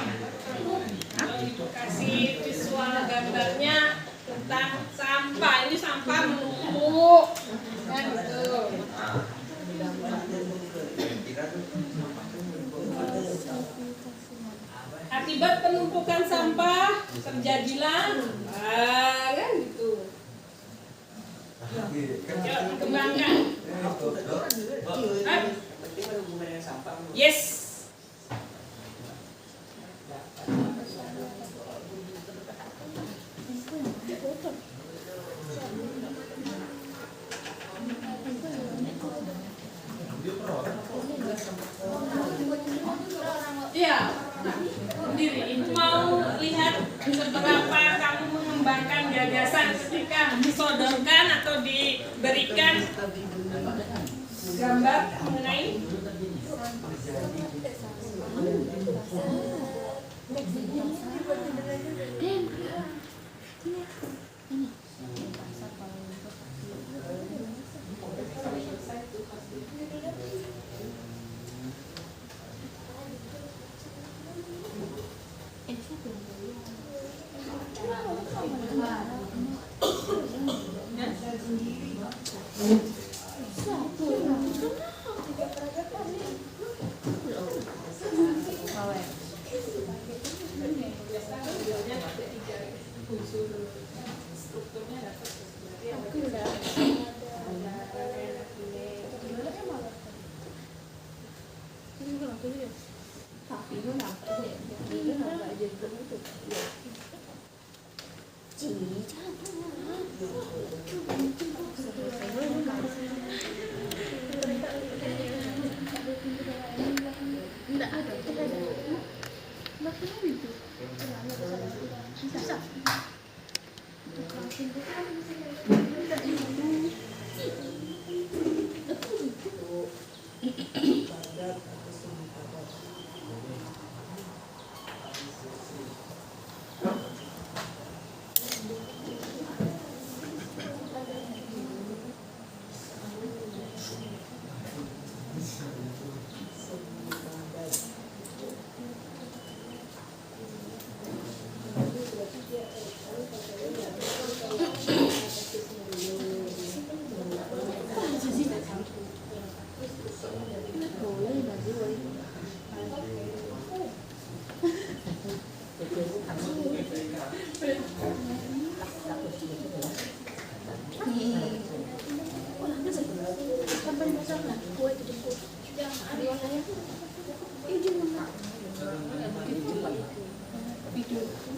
Kalau ibu kasih visual gambarnya tentang sampah, ini sampah menumpuk, kan gitu. Akibat penumpukan sampah terjadilah, kan gitu. Yuk dikembangkan. Yes. Iya, sendiri. Mau lihat seberapa kamu mengembangkan gagasan ketika disodorkan atau diberikan gambar mengenai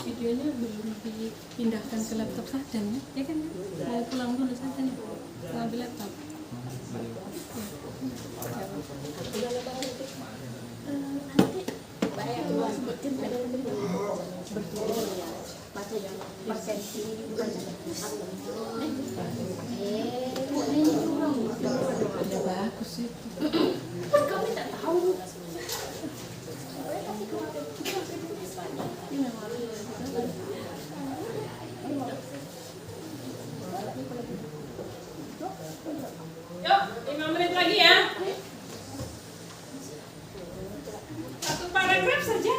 videonya belum dipindahkan ke laptop saja ya kan? Mau pulang dulu saja nih, ngambil laptop. Bagus itu. Kami tak tahu. Yuk, 5 menit lagi ya. Satu paragraf saja.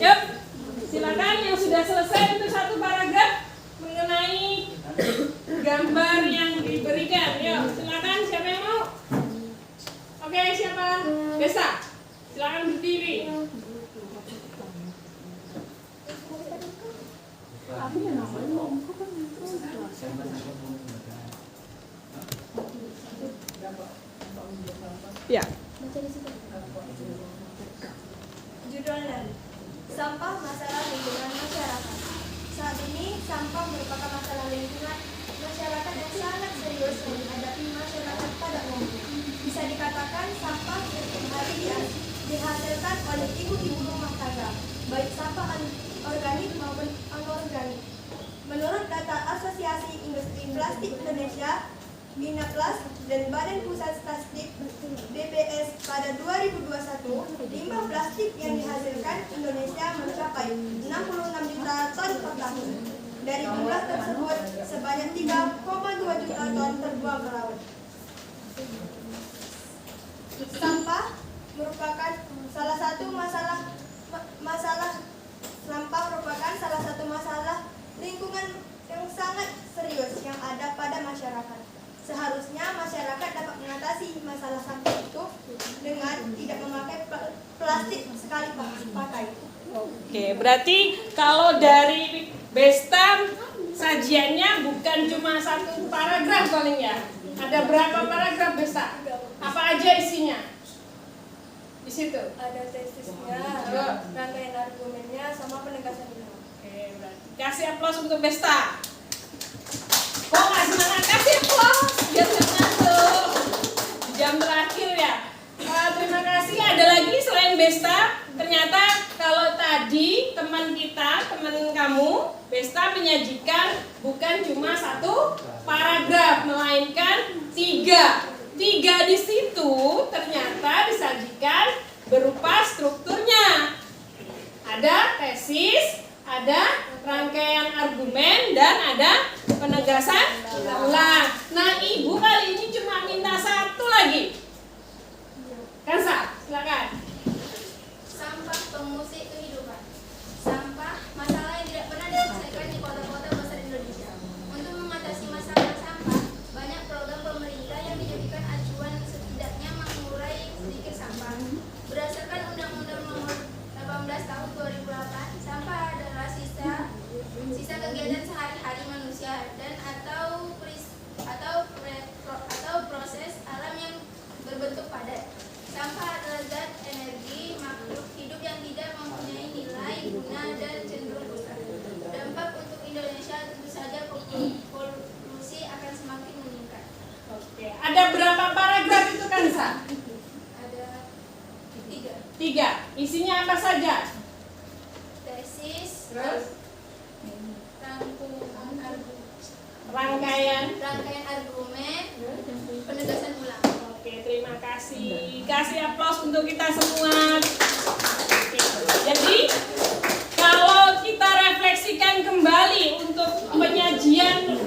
Yuk, silakan yang sudah selesai untuk satu paragraf mengenai gambar yang diberikan. Yuk, silakan siapa yang mau? Oke, siapa? Desa, silakan berdiri. Ya. Judulnya, Sampah Masalah Lingkungan Masyarakat. Saat ini, sampah merupakan masalah lingkungan masyarakat yang sangat serius yang dihadapi masyarakat pada umumnya. Bisa dikatakan sampah setiap hari dihasilkan oleh ibu-ibu rumah tangga, baik sampah organik maupun anorganik. Menurut data Asosiasi Industri Plastik Indonesia, Inaplas, dan Badan Pusat Statistik BPS pada 2021, limbah plastik yang dihasilkan Indonesia mencapai 66 juta ton per tahun. Dari jumlah tersebut, sebanyak 3,2 juta ton terbuang ke laut. Sampah merupakan salah satu masalah lingkungan yang sangat serius yang ada pada masyarakat. Seharusnya masyarakat dapat mengatasi masalah sampah itu dengan tidak memakai plastik sekali pakai. Oke, berarti kalau dari Besta sajiannya bukan cuma satu paragraf paling ya. Ada berapa paragraf Besta? Apa aja isinya? Di situ. Ada tesisnya, rangkaian argumennya, sama penegasan nilai. Oke, berarti kasih aplaus untuk Besta. Kok nggak semangat? Kasih aplaus biar ngantuk. Jam terakhir ya. Terima kasih. Ada lagi selain Besta? Ternyata kalau tadi teman kamu, Besta menyajikan bukan cuma satu paragraf, melainkan tiga di situ ternyata disajikan berupa strukturnya. Ada tesis, ada rangkaian argumen, dan ada penegasan ulang. Nah, Ibu kali ini cuma minta satu lagi. Kansa, silakan. Sampah pengusik kehidupan. Sampah, masalah yang tidak pernah diselesaikan di kota-kota besar Indonesia. Untuk mengatasi masalah sampah, banyak program pemerintah yang dijadikan acuan setidaknya mengurai sedikit sampah. Berdasarkan Undang-Undang Nomor 18 Tahun 2008, sampah adalah sisa kegiatan sehari-hari manusia dan atau proses alam yang berbentuk padat. Sampah adalah zat energi makhluk hidup yang tidak mempunyai nilai guna dan cenderung rusak. Dampak untuk Indonesia tentu saja polusi akan semakin meningkat. Oke, ada berapa paragraf itu Kansa? Ada 3. Isinya apa saja? Tesis, Terus? rangkaian argumen, penegasan ulang. Oke, terima kasih. Kasih aplaus untuk kita semua. Oke. Jadi, kalau kita refleksikan kembali untuk penyajian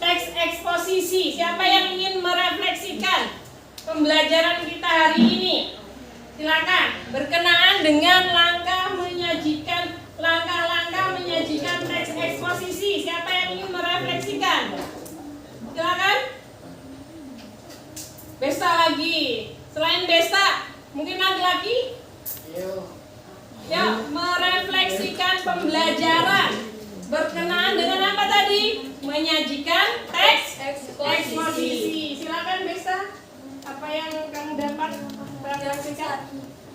teks eksposisi, siapa yang ingin merefleksikan pembelajaran kita hari ini? Silakan, berkenaan dengan langkah-langkah menyajikan teks eksposisi. Siapa yang ingin merefleksikan? Silakan. Besta lagi. Selain Besta, mungkin ada lagi? Ya, merefleksikan pembelajaran berkenaan dengan apa tadi? Menyajikan teks eksposisi. Silakan Besta. Apa yang kamu dapat refleksikan?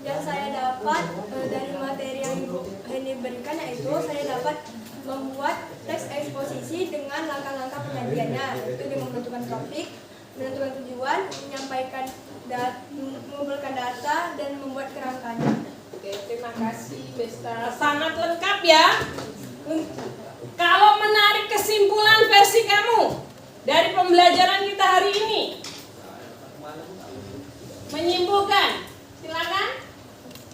Yang saya dapat dari materi yang Ibu Heni berikan yaitu saya dapat membuat teks eksposisi dengan langkah-langkah penyajiannya, yaitu dengan menentukan topik, menentukan tujuan, mengumpulkan data, dan membuat kerangkanya. Oke, terima kasih Besta. Sangat lengkap ya. Kalau menarik kesimpulan versi kamu dari pembelajaran kita hari ini, menyimpulkan, silakan.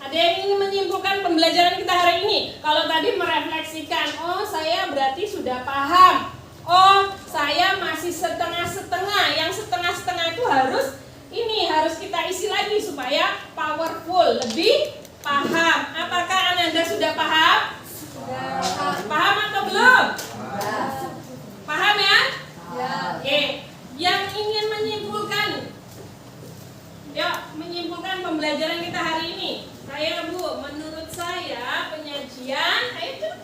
Ada yang ingin menyimpulkan pembelajaran kita hari ini? Kalau tadi merefleksikan, oh saya berarti sudah paham. Oh saya masih setengah-setengah. Yang setengah-setengah itu harus kita isi lagi supaya powerful, lebih paham. Apakah Ananda sudah paham? Paham atau belum? Paham ya? Oke. Yang ingin menyimpulkan, yuk menyimpulkan pembelajaran kita hari ini. Saya Bu, menurut saya penyajian, ayo tuh.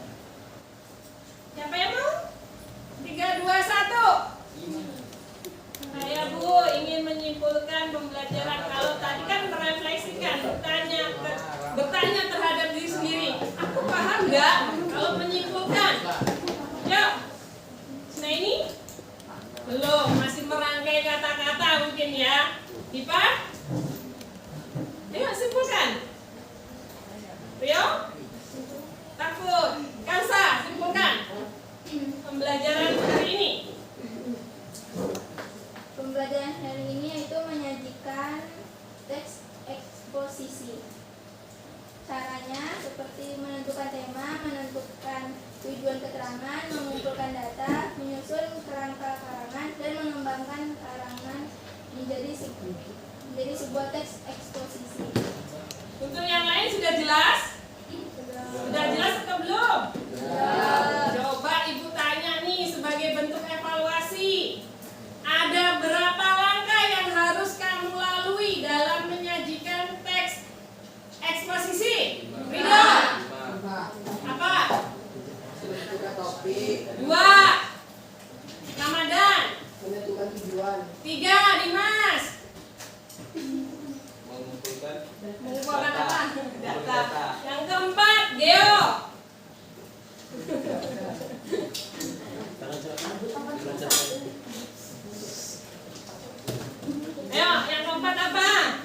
Siapa yang mau? 3, 2, 1. Saya Bu ingin menyimpulkan pembelajaran. Kalau tadi kan merefleksikan, bertanya terhadap diri sendiri. Aku paham nggak? Kalau menyimpulkan, yuk. Nah ini belum, masih merangkai kata-kata mungkin ya. Dipa? Ayo simpulkan. Rio? Takut. Kansa, simpulkan pembelajaran hari ini. Pembelajaran hari ini yaitu menyajikan teks eksposisi. Caranya seperti menentukan tema, menentukan tujuan keterangan, mengumpulkan data, menyusun kerangka karangan, dan mengembangkan karangan menjadi sebuah teks eksposisi. Untuk yang lain sudah jelas? Sudah jelas atau belum? Coba Ibu tanya nih sebagai bentuk evaluasi. Ada berapa langkah yang harus kamu lalui dalam menyajikan teks eksposisi? Ridho? Apa? 2. Ramadan? 3. Dimas? Mengumpulkan apa? Data. Yang keempat, Geo. Ayo, yang keempat apa?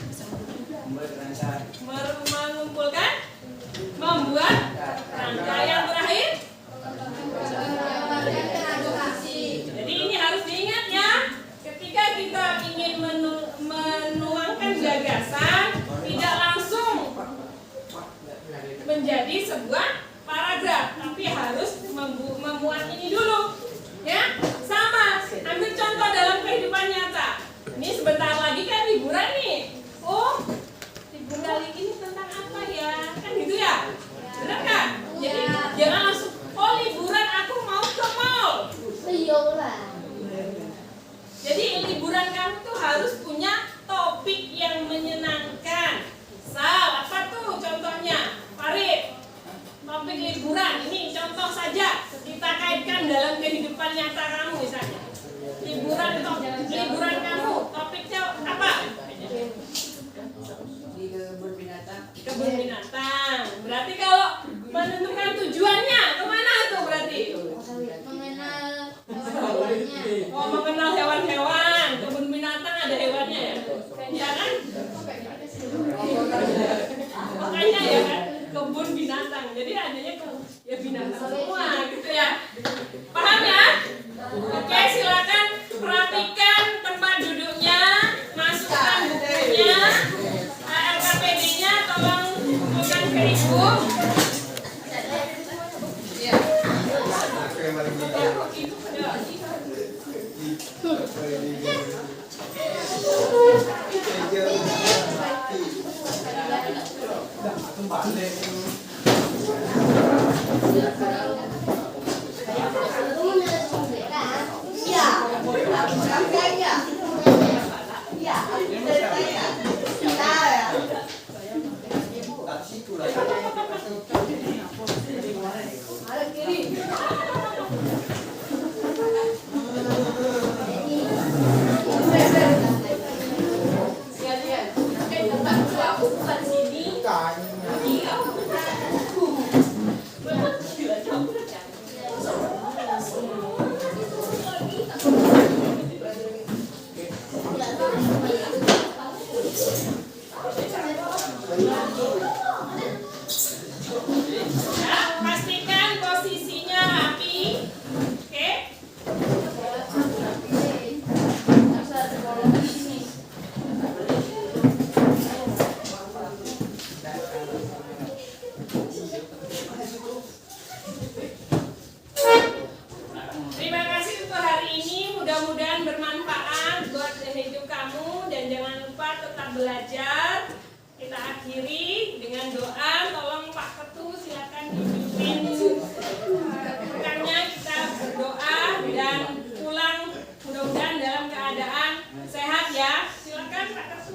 Mengumpulkan, membuat rangka. Yang terakhir, jadi ini harus diingat ya. Ketika kita ingin menuangkan gagasan, tidak langsung menjadi sebuah paragraf, tapi harus memuat ini dulu, ya. Sama, ambil contoh dalam kehidupan nyata. Ini sebentar lagi kan liburan nih. Oh, libur kali ini tentang apa ya? Kan gitu ya? Benar kan? Jadi jangan langsung, oh liburan aku mau ke mall. Jadi liburan kamu tuh harus punya topik yang menyenangkan. Sal, apa tuh contohnya? Farid, topik liburan, ini contoh saja. Kita kaitkan dalam kehidupan nyata kamu misalnya. Liburan kamu, topiknya apa? Kebun binatang. Berarti kalau menentukan tujuannya, kemana tuh berarti? Mengenal hewan-hewan. Kebun binatang ada hewannya ya? Ya kan? Makanya ya kan, kebun binatang. Jadi adanya ya binatang semua gitu ya. Paham ya? Oke, silakan perhatikan tempat duduknya, masukkan bukunya, LKPD-nya tolong kumpulkan ke Ibu. aku bukan sini. Iya. Gila, campur. Ya, pastikan posisinya rapi. Oke? Terima kasih untuk hari ini. Mudah-mudahan bermanfaat buat hidup kamu dan jangan lupa tetap belajar. Kita akhiri dengan doa. Tolong Pak Ketu silakan dipimpin rekannya, kita berdoa dan pulang mudah-mudahan dalam keadaan sehat ya. Silakan Pak Ketu.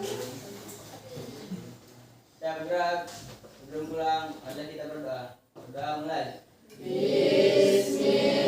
Ya berat, sebelum pulang, ada kita berdoa. Berdoa mulai. Bismillah.